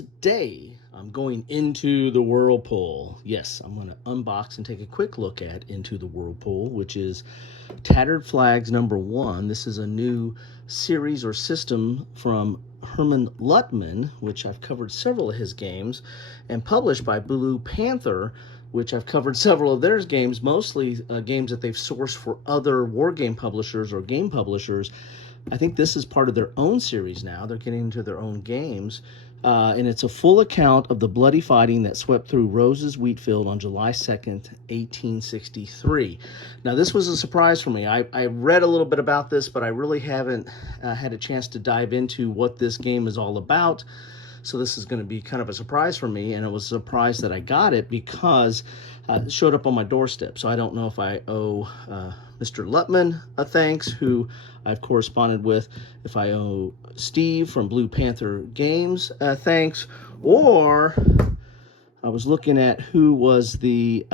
Today, I'm going into the Whirlpool. Yes, I'm going to unbox and take a quick look at Into the Whirlpool, which is Tattered Flags #1. This is a new series or system from Herman Luttman, which I've covered several of his games, and published by Panther, which I've covered several of their games, mostly games that they've sourced for other war game publishers or game publishers. I think this is part of their own series now. They're getting into their own games. And it's a full account of the bloody fighting that swept through Rose's wheat field on July 2nd, 1863. Now, this was a surprise for me. I read a little bit about this, but I really haven't had a chance to dive into what this game is all about. So this is going to be kind of a surprise for me, and it was a surprise that I got it because it showed up on my doorstep. So I don't know if I owe Mr. Luttman a thanks, who I've corresponded with, if I owe Steve from Blue Panther Games thanks, or I was looking at who was the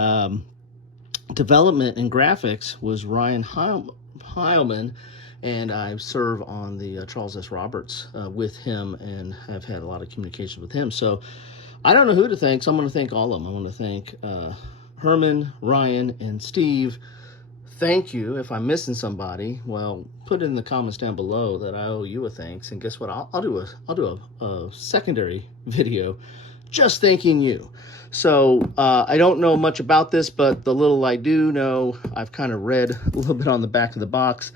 development and graphics was Ryan Heilman, and I serve on the Charles S. Roberts with him and have had a lot of communication with him. So I don't know who to thank, so I'm going to thank all of them. I want to thank Herman, Ryan, and Steve. Thank you. If I'm missing somebody, well, put it in the comments down below that I owe you a thanks. And guess what? I'll do a secondary video just thanking you. So I don't know much about this, but the little I do know, I've kind of read a little bit on the back of the box.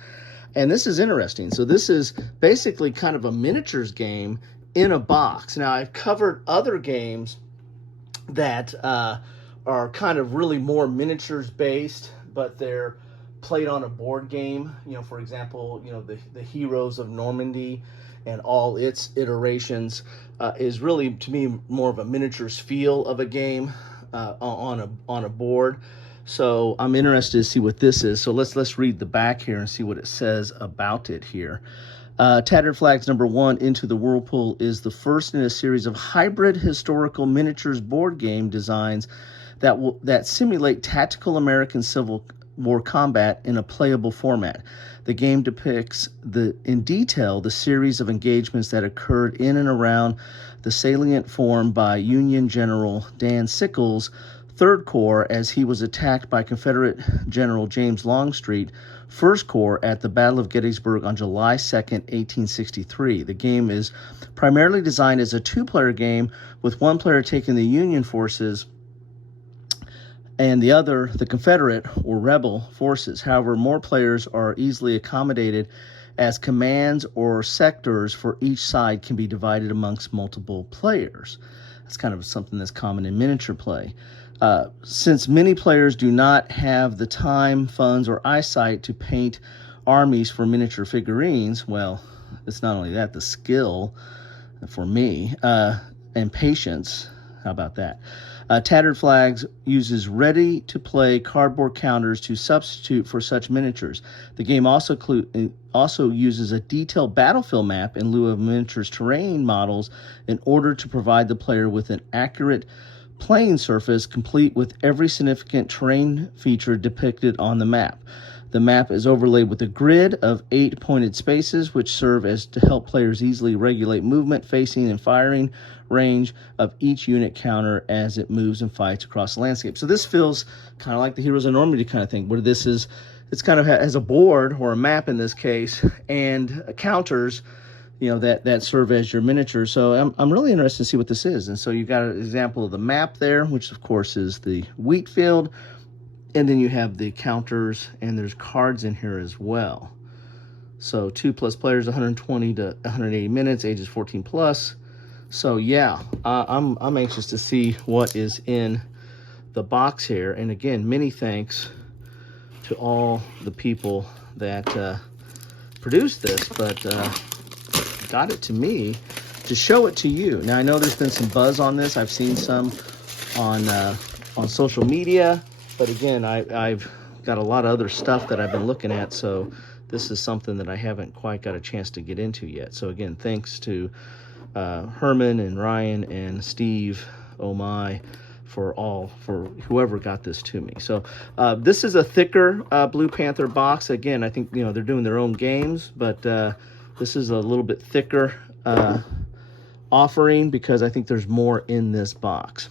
And this is interesting. So this is basically kind of a miniatures game in a box. Now, I've covered other games that are kind of really more miniatures based, but they're played on a board game. You know, for example, you know, the Heroes of Normandy and all its iterations is really, to me, more of a miniatures feel of a game on a board. So I'm interested to see what this is. So let's read the back here and see what it says about it here. Tattered Flags #1, Into the Whirlpool, is the first in a series of hybrid historical miniatures board game designs that simulate tactical American Civil War combat in a playable format. The game depicts in detail the series of engagements that occurred in and around the salient formed by Union General Dan Sickles' 3rd Corps as he was attacked by Confederate General James Longstreet 1st Corps at the Battle of Gettysburg on July 2nd, 1863. The game is primarily designed as a 2-player game, with one player taking the Union forces and the other the Confederate or rebel forces. However, more players are easily accommodated as commands or sectors for each side can be divided amongst multiple players. That's kind of something that's common in miniature play. Since many players do not have the time, funds, or eyesight to paint armies for miniature figurines, well, it's not only that, the skill for me and patience. How about that? Tattered Flags uses ready-to-play cardboard counters to substitute for such miniatures. The game also uses a detailed battlefield map in lieu of miniatures terrain models in order to provide the player with an accurate playing surface, complete with every significant terrain feature depicted on the map. The map is overlaid with a grid of 8 pointed spaces, which serve as to help players easily regulate movement, facing, and firing range of each unit counter as it moves and fights across the landscape. So this feels kind of like the Heroes of Normandy kind of thing, where this is, it's kind of has a board or a map in this case, and counters, you know, that serve as your miniature. So I'm really interested to see what this is. And so you've got an example of the map there, which of course is the wheat field. And then you have the counters, and there's cards in here as well. So 2+ players, 120 to 180 minutes, ages 14+. So yeah, I'm anxious to see what is in the box here. And again, many thanks to all the people that produced this, but got it to me to show it to you. Now, I know there's been some buzz on this. I've seen some on social media. But again, I've got a lot of other stuff that I've been looking at, so this is something that I haven't quite got a chance to get into yet. So again, thanks to Herman and Ryan and Steve, oh my, for whoever got this to me. So this is a thicker Blue Panther box. Again, I think, you know, they're doing their own games, but this is a little bit thicker offering because I think there's more in this box.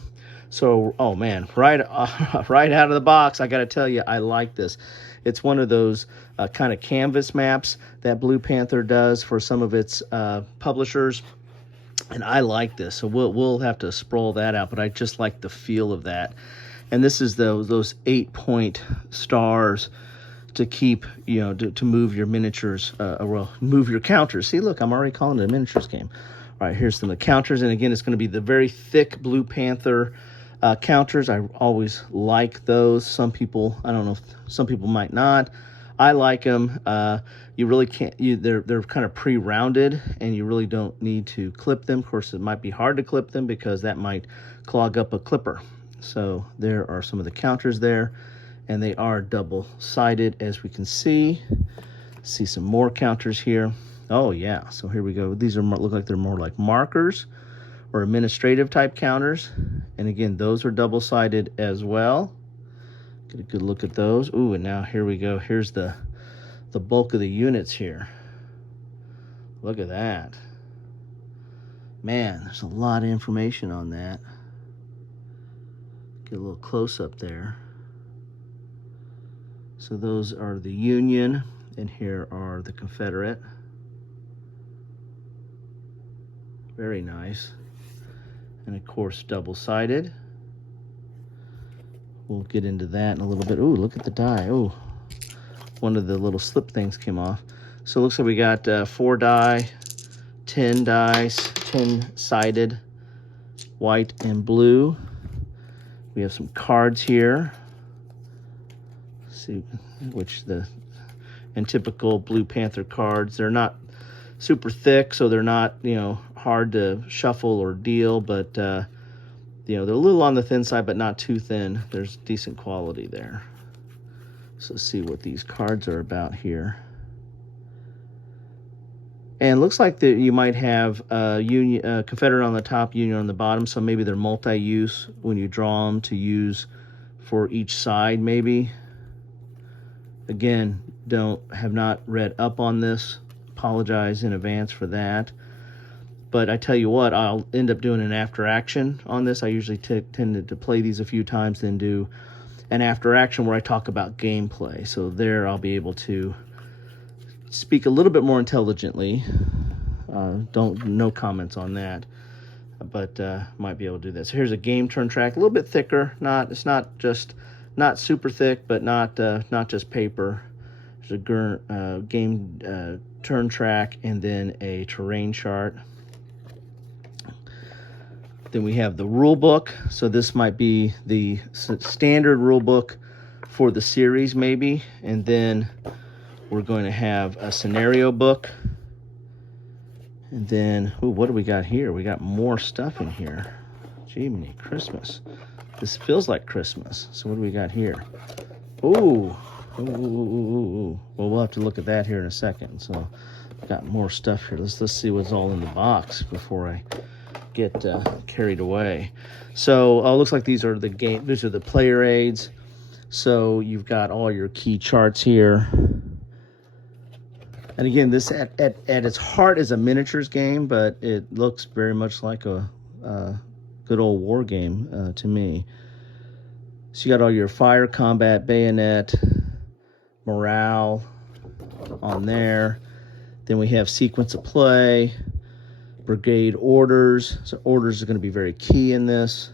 So, oh man, right out of the box, I got to tell you, I like this. It's one of those kind of canvas maps that Blue Panther does for some of its publishers, and I like this. So we'll have to sprawl that out, but I just like the feel of that. And this is those 8-point stars to keep, you know, to move your miniatures, well, move your counters. See, look, I'm already calling it a miniatures game. All right, here's some of the counters, and again, it's going to be the very thick Blue Panther counters. I always like those. Some people, I don't know, some people might not. I like them. You really can't. They're kind of pre-rounded, and you really don't need to clip them. Of course, it might be hard to clip them because that might clog up a clipper. So there are some of the counters there, and they are double-sided, as we can see. See some more counters here. Oh yeah. So here we go. These are look like they're more like markers or administrative type counters, and again, those are double-sided as well. Get a good look at those. Ooh, and now here we go. Here's the bulk of the units here. Look at that. Man, there's a lot of information on that. Get a little close up there. So those are the Union, and here are the Confederate. Very nice. And of course, double-sided. We'll get into that in a little bit. Ooh, look at the die. Ooh, one of the little slip things came off. So it looks like we got 4 die, 10 dice, 10-sided, white and blue. We have some cards here. Let's see which and typical Blue Panther cards. They're not super thick, so they're not, you know, hard to shuffle or deal, but you know, they're a little on the thin side, but not too thin. There's decent quality there. So let's see what these cards are about here. And it looks like that you might have Union, Confederate on the top, Union on the bottom, so maybe they're multi-use when you draw them to use for each side, maybe. Again, have not read up on this. Apologize in advance for that. But I tell you what, I'll end up doing an after action on this. I usually tended to play these a few times, then do an after action where I talk about gameplay. So there I'll be able to speak a little bit more intelligently. No comments on that, but might be able to do this. So here's a game turn track, a little bit thicker. It's not super thick, but not just paper. There's a game turn track, and then a terrain chart. Then we have the rule book. So this might be the standard rule book for the series, maybe. And then we're going to have a scenario book. And then, ooh, what do we got here? We got more stuff in here. Jiminy Christmas. This feels like Christmas. So what do we got here? Ooh. Ooh. Well, we'll have to look at that here in a second. So I've got more stuff here. Let's see what's all in the box before I get carried away. So it looks like these are the player aids. So you've got all your key charts here. And again, this at its heart is a miniatures game, but it looks very much like a good old war game to me. So you got all your fire, combat, bayonet, morale on there. Then we have sequence of play, brigade orders. So orders are going to be very key in this.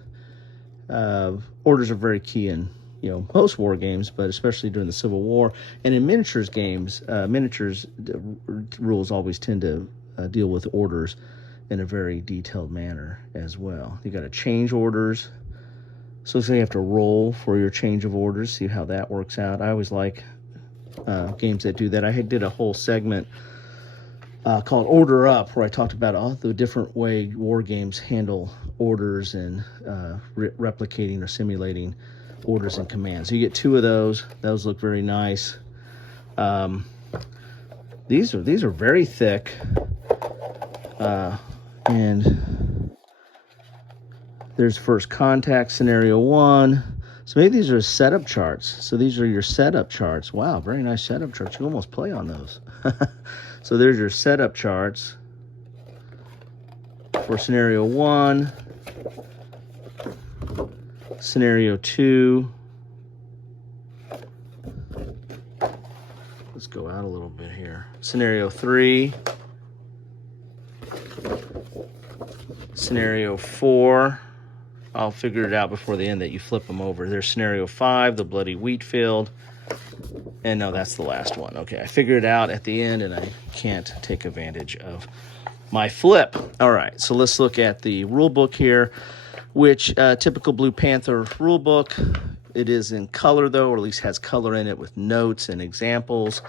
Orders are very key in, you know, most war games, but especially during the Civil War. And in miniatures games, rules always tend to deal with orders in a very detailed manner as well. You got to change orders. So you have to roll for your change of orders, see how that works out. I always like games that do that. I did a whole segment called Order Up, where I talked about all the different way war games handle orders and replicating or simulating orders and commands. So you get 2 of those. Those look very nice. These are very thick, and there's first contact, scenario 1. So maybe these are setup charts. So these are your setup charts. Wow, very nice setup charts. You can almost play on those. So there's your setup charts. for scenario 1, scenario 2. Let's go out a little bit here. Scenario 3, scenario 4. I'll figure it out before the end that you flip them over. There's scenario 5, the bloody wheat field. And no, that's the last one. Okay, I figured it out at the end, and I can't take advantage of my flip. All right, so let's look at the rule book here, which typical Blue Panther rule book. It is in color, though, or at least has color in it with notes and examples.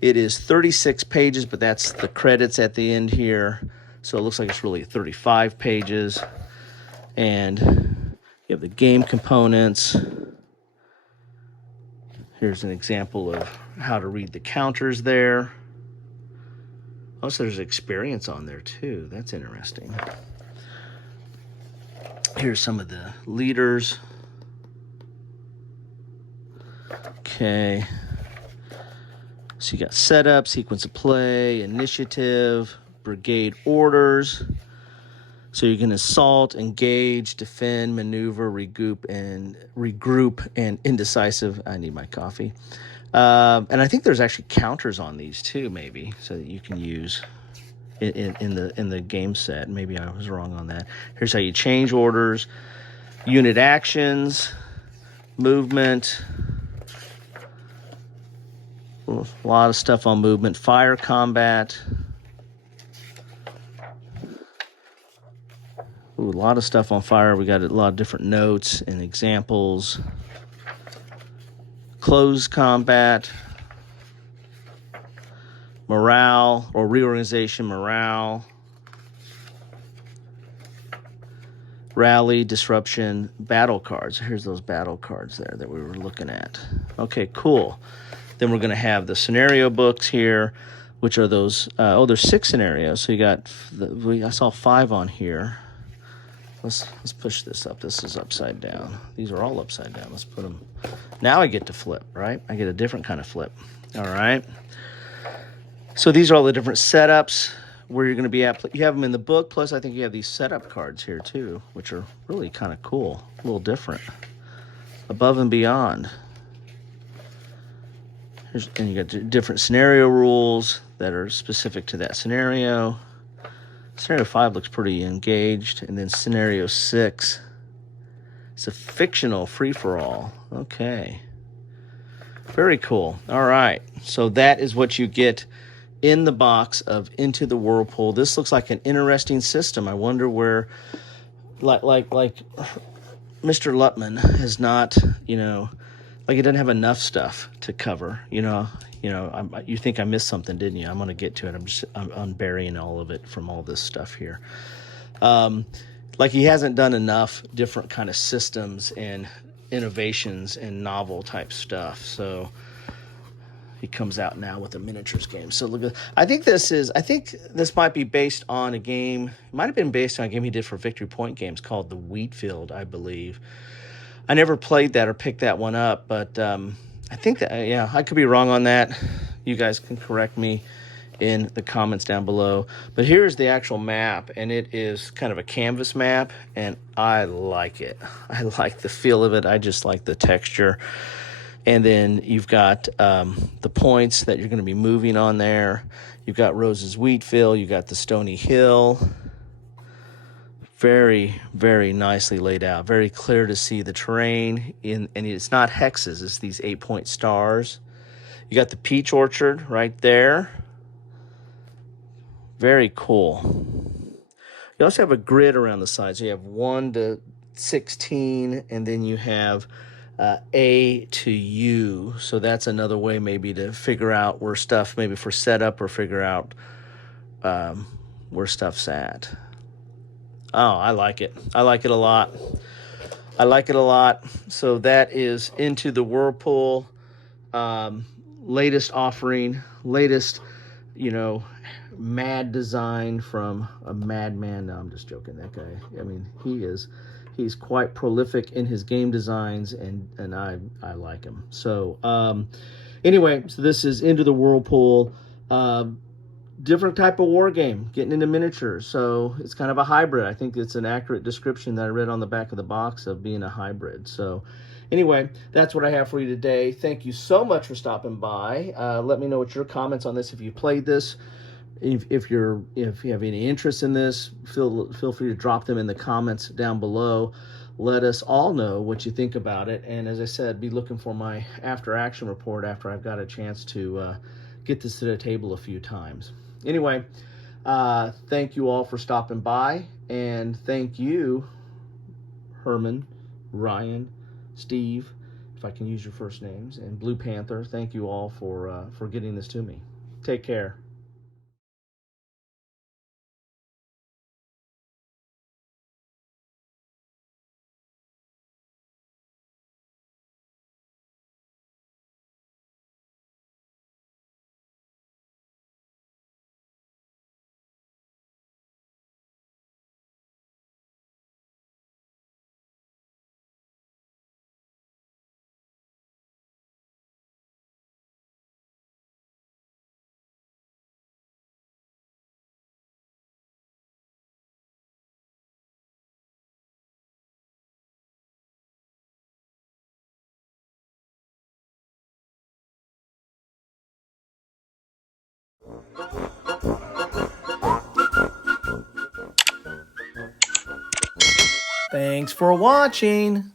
It is 36 pages, but that's the credits at the end here. So it looks like it's really 35 pages. And you have the game components. Here's an example of how to read the counters there. Also, there's experience on there, too. That's interesting. Here's some of the leaders. Okay. So you got setup, sequence of play, initiative, brigade orders. So you can assault, engage, defend, maneuver, regroup, and indecisive. I need my coffee. And I think there's actually counters on these too, maybe, so that you can use in the game set. Maybe I was wrong on that. Here's how you change orders, unit actions, movement. A lot of stuff on movement, fire combat. Ooh, a lot of stuff on fire. We got a lot of different notes and examples. Close combat. Morale or reorganization, morale. Rally, disruption, battle cards. Here's those battle cards there that we were looking at. Okay, cool. Then we're going to have the scenario books here, which are those. There's 6 scenarios. So you got, I saw 5 on here. Let's push this up. This is upside down. These are all upside down. Let's put them. Now I get to flip, right? I get a different kind of flip. All right. So these are all the different setups where you're going to be at. You have them in the book. Plus, I think you have these setup cards here too, which are really kind of cool. A little different. Above and beyond. And you got different scenario rules that are specific to that scenario. Scenario 5 looks pretty engaged. And then scenario 6, it's a fictional free-for-all. Okay. Very cool. All right. So that is what you get in the box of Into the Whirlpool. This looks like an interesting system. I wonder where, like Mr. Lutman has not, like it doesn't have enough stuff to cover, you think I missed something, didn't you? I'm going to get to it. I'm unburying all of it from all this stuff here. Like he hasn't done enough different kind of systems and innovations and novel type stuff. So he comes out now with a miniatures game. So look at, I think this might be based on a game. It might have been based on a game he did for Victory Point Games called The Wheatfield, I believe. I never played that or picked that one up, but I think that, I could be wrong on that. You guys can correct me in the comments down below. But here's the actual map, and it is kind of a canvas map, and I like it. I like the feel of it. I just like the texture. And then you've got the points that you're going to be moving on there. You've got Rose's Wheatfield. You've got the Stony Hill. Very, very nicely laid out. Very clear to see the terrain. And it's not hexes. It's these 8-point stars. You got the peach orchard right there. Very cool. You also have a grid around the side. So you have 1 to 16, and then you have A to U. So that's another way maybe to figure out where stuff, maybe for setup, or figure out where stuff's at. Oh, I like it. I like it a lot. I like it a lot. So that is Into the Whirlpool. Latest offering, latest, mad design from a madman. No, I'm just joking. That guy, I mean, he's quite prolific in his game designs, and I like him. So anyway, so this is Into the Whirlpool. different type of war game, getting into miniatures. So it's kind of a hybrid. I think it's an accurate description that I read on the back of the box of being a hybrid. So anyway, that's what I have for you today. Thank you so much for stopping by. Let me know what your comments on this, if you played this. If you have any interest in this, feel free to drop them in the comments down below. Let us all know what you think about it. And as I said, be looking for my after action report after I've got a chance to get this to the table a few times. Anyway, thank you all for stopping by, and thank you, Herman, Ryan, Steve, if I can use your first names, and Blue Panther. Thank you all for getting this to me. Take care. Thanks for watching.